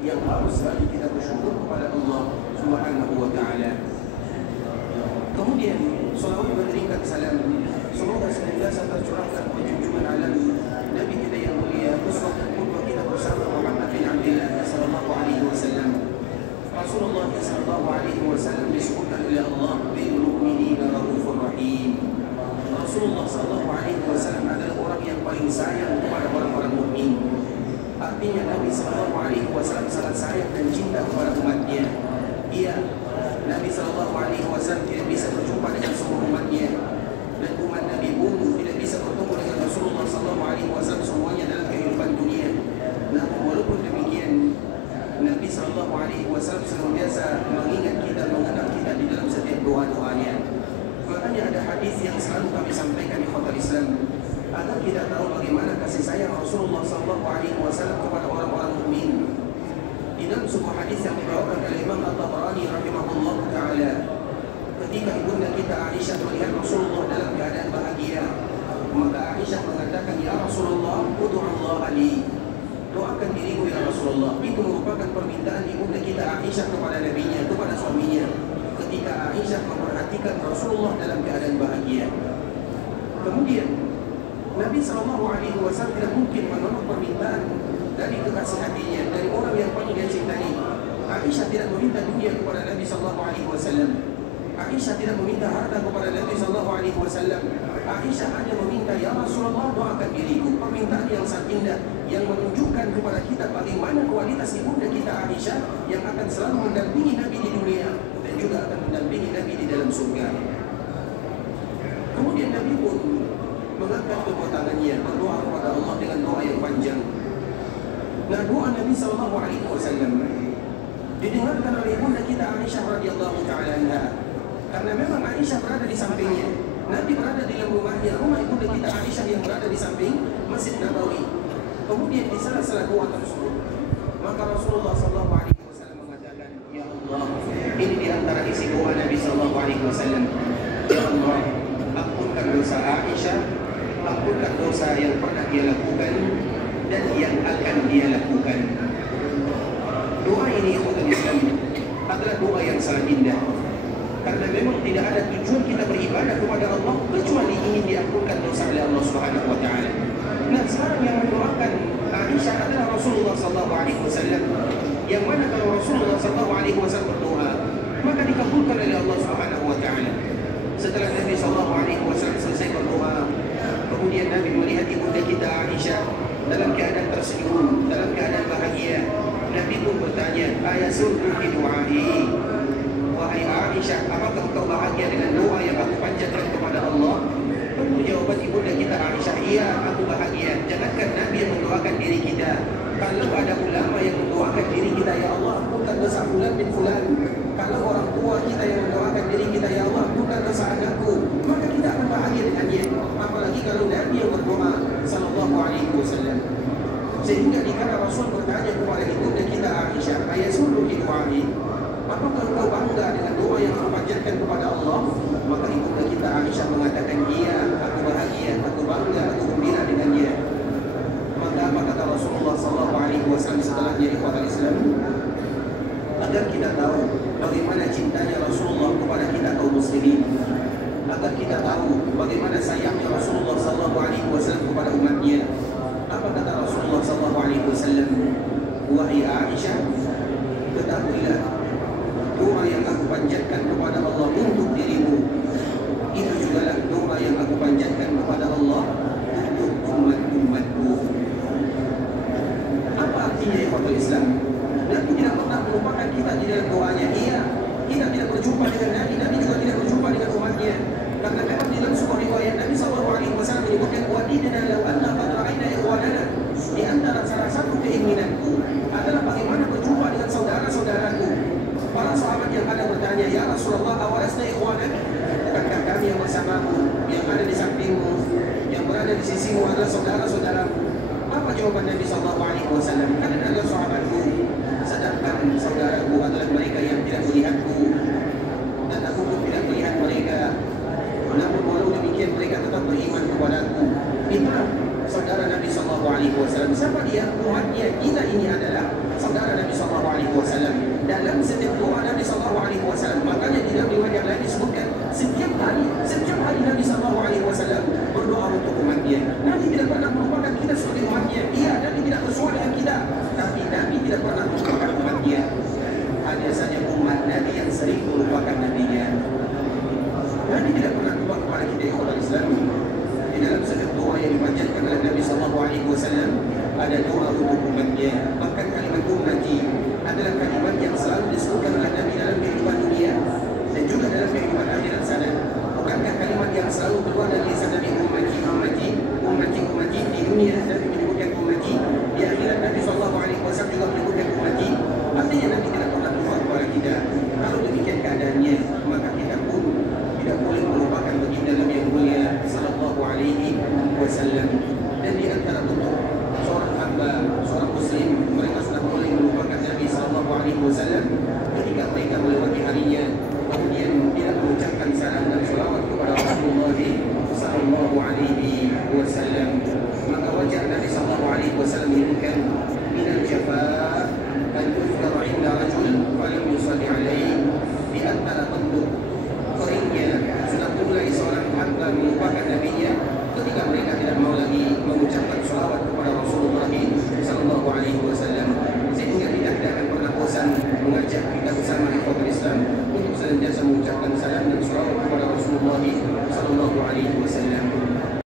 yang harus sekali kita bersyukur kepada Allah Subhanahu wa Ta'ala. Kemudian salawat berikan salam semoga senantiasa tercurahkan junjungan alam Nabi kita yang mulia, uswah dan qudwah kita bersama Muhammad bin Abdullah sallallahu alaihi wasallam. Rasulullah sallallahu alaihi wasallam disebutkan oleh Allah bil mu'minina raufur rahim. Rasulullah sallallahu alaihi wasallam adalah orang yang paling sayang kepada orang-orang mukmin. Artinya Nabi sallallahu alaihi wasallam sangat sayang dan cinta kepada umatnya. Ia Nabi sallallahu alaihi wasallam tidak bisa berjumpa dengan semua umatnya, dan umat Nabi pun tidak bisa bertemu dengan Rasulullah sallallahu alaihi wasallam semuanya dalam kehidupan dunia. Namun walaupun demikian, Nabi sallallahu alaihi wasallam senantiasa mengingat kita, mengenal kita di dalam setiap doa-doanya. Makanya ada hadis yang selalu kami sampaikan di khotbah Islam agar kita tahu bagaimana kasih sayang Rasulullah sallallahu alaihi wasallam kepada orang-orang mukmin. Di dalam sebuah hadis yang dibawakan oleh Imam At-Tabarani rahimahullah taala, ketika ibunda kita Aisyah melihat Rasulullah dalam keadaan bahagia, maka Aisyah mengatakan, "Ya Rasulullah, ud'ullaha li." Doakan diriku ya Rasulullah. Itu merupakan permintaan ibunda kita Aisyah kepada nabinya, kepada suaminya, ketika Aisyah memperhatikan Rasulullah dalam keadaan bahagia. Kemudian Nabi sallallahu alaihi wasallam tidak mungkin menolak permintaan dari kekasih hatinya, dari orang yang paling dia cintai. Aisyah tidak meminta dunia kepada Nabi sallallahu alaihi wasallam. Aisyah tidak meminta harta kepada Nabi sallallahu alaihi wasallam. Aisyah hanya meminta, "Ya Rasulullah, doakan diriku." Permintaan yang sangat indah yang menunjukkan kepada kita bagaimana kualitas ibunda kita Aisyah yang akan selalu mendampingi Nabi di dunia dan juga akan mendampingi Nabi di dalam surga. Kemudian Nabi pun mengangkat kedua tangannya, berdoa kepada Allah dengan doa yang panjang. Nah, doa Nabi sallallahu alaihi wasallam didengarkan oleh ibunda kita Aisyah radhiyallahu taala anha. Karena memang Aisyah berada di sampingnya. Nabi berada di dalam rumahnya, rumah ibunda kita Aisyah yang berada di samping Masjid Nabawi. Kemudian di sela-sela doa tersebut, maka Rasulullah sallallahu alaihi wasallam mengatakan, "Ya Allah," ini di antara isi doa Nabi sallallahu alaihi wasallam, "Ya Allah, ampunkan dosa Aisyah, ampunkan dosa yang pernah dia lakukan dan yang akan dia lakukan." Doa ini ikhwatul Islam adalah doa yang sangat indah, karena memang tidak ada tujuan kita beribadah kepada Allah kecuali ingin diampunkan dosa oleh Allah Subhanahu wa taala. Nah, sekarang yang mendoakan Aisyah adalah Rasulullah sallallahu alaihi wasallam. Yang mana kalau Rasulullah sallallahu alaihi wasallam berdoa, maka dikabulkan oleh Allah Subhanahu wa taala. Setelah Nabi sallallahu alaihi wasallam selesai berdoa, kemudian Nabi melihat ibunda kita Aisyah dalam keadaan tersenyum, dalam keadaan bahagia. Nabi pun bertanya, "Ayasurruki du'ai?" Wahai Aisyah, apakah engkau bahagia dengan doa yang aku panjatkan kepada Allah? Tentu jawaban ibunda kita Aisyah, iya, aku bahagia. Jangankan Nabi yang mendoakan diri kita, kalau ada ulama yang mendoakan diri kita, "Ya Allah, ampunkan dosa fulan bin fulan." Kalau orang tua kita yang mendoakan diri kita, "Ya Allah, ampunkan dosa anakku," maka kita akan bahagia dengannya. Apalagi kalau Nabi yang berdoa sallallahu alaihi wasallam. Sehingga dikala Rasul bertanya kepada ibunda kita Aisyah, "Ayasurruki du'ai?" Apakah engkau bangga dengan doa yang aku panjatkan kepada Allah? Maka ibunda kita Aisyah mengatakan, "Iya, aku bahagia, aku bangga, aku gembira dengannya." Maka apa kata Rasulullah SAW setelahnya di ikhwatul Islam? Agar kita tahu bagaimana cintanya Rasulullah kepada kita kaum muslimin, agar kita tahu bagaimana sayangnya Rasulullah SAW kepada umatnya. Apa kata Rasulullah SAW? "Wahai Aisyah, ketahuilah, doa yang aku panjatkan kepada Allah untuk dirimu, itu jugalah doa yang aku panjatkan kepada Allah untuk umat-umatku." Apa artinya ikhwatul Islam? Nabi tidak pernah melupakan kita di dalam doanya. Iya, kita tidak berjumpa dengan Nabi, Nabi juga tidak berjumpa dengan umatnya. Karena memang di dalam sebuah riwayat Nabi SAW menyebutkan, "Wadidna law anna qad ra'ayna ikhwanana." Di antara salah satu keinginanku adalah bagaimana berjumpa dengan saudara-saudaraku. Para sahabat yang ada bertanya, "Ya Rasulullah, awalasna ikhwanak?" Bukankah kami yang bersamamu, yang ada di sampingmu, yang berada di sisimu adalah saudara-saudaramu? Apa jawaban Nabi SAW? "Kalian adalah sahabatku, sedangkan saudaraku adalah mereka yang tidak melihatku, dan aku pun tidak melihat mereka. Namun walau demikian mereka tetap beriman kepadaku." Itulah saudara Nabi SAW. Siapa dia? Umatnya. Kita ini adalah saudara Nabi SAW. setiap doa Nabi sallallahu alaihi wasallam. Makanya di dalam riwayat yang lain disebutkan setiap hari Nabi sallallahu alaihi wasallam berdoa untuk umatnya. Nabi tidak pernah melupakan kita sebagai umatnya. Iya, Nabi tidak bersuara dengan kita, tapi Nabi tidak pernah melupakan umatnya. Hanya saja umat Nabi yang sering melupakan Nabinya. Nabi tidak pernah lupa kepada kita yang orang Islam. Di dalam setiap doa yang dipanjatkan oleh Nabi sallallahu alaihi wasallam ada doa untuk umatnya. Bahkan kalimat ummati adalah kalimat yang selalu disebutkan oleh Nabi dalam kehidupan dunia dan juga dalam kehidupan akhirat sana. Bukankah kalimat yang selalu keluar dari lisan Nabi ummati di dunia Nabi menyebutkan ummati, di akhirat Nabi sallallahu alaihi wasallam juga menyebutkan ummati. Artinya Nabi tidak pernah lupa kepada kita. Kalau demikian keadaannya, maka kita pun tidak boleh melupakan baginda Nabi yang mulia sallallahu alaihi wasallam. Dan di antara bentuk seorang hamba, seorang muslim, mereka sudah mulai melupakan Nabi sallallahu alaihi wasallam ketika mereka melewati harinya, kemudian tidak mengucapkan salam dan selawat kepada Rasulullah sallallahu alaihi wasallam. Maka wajar Nabi sallallahu alaihi wasallam menyebutkan minal jafaa an yuzkara inda rajul falam yusalli alaihi. Di antara bentuk keringnya sudah mulai seorang hamba melupakan Nabinya ketika mereka tidak mau lagi mengucapkan salawat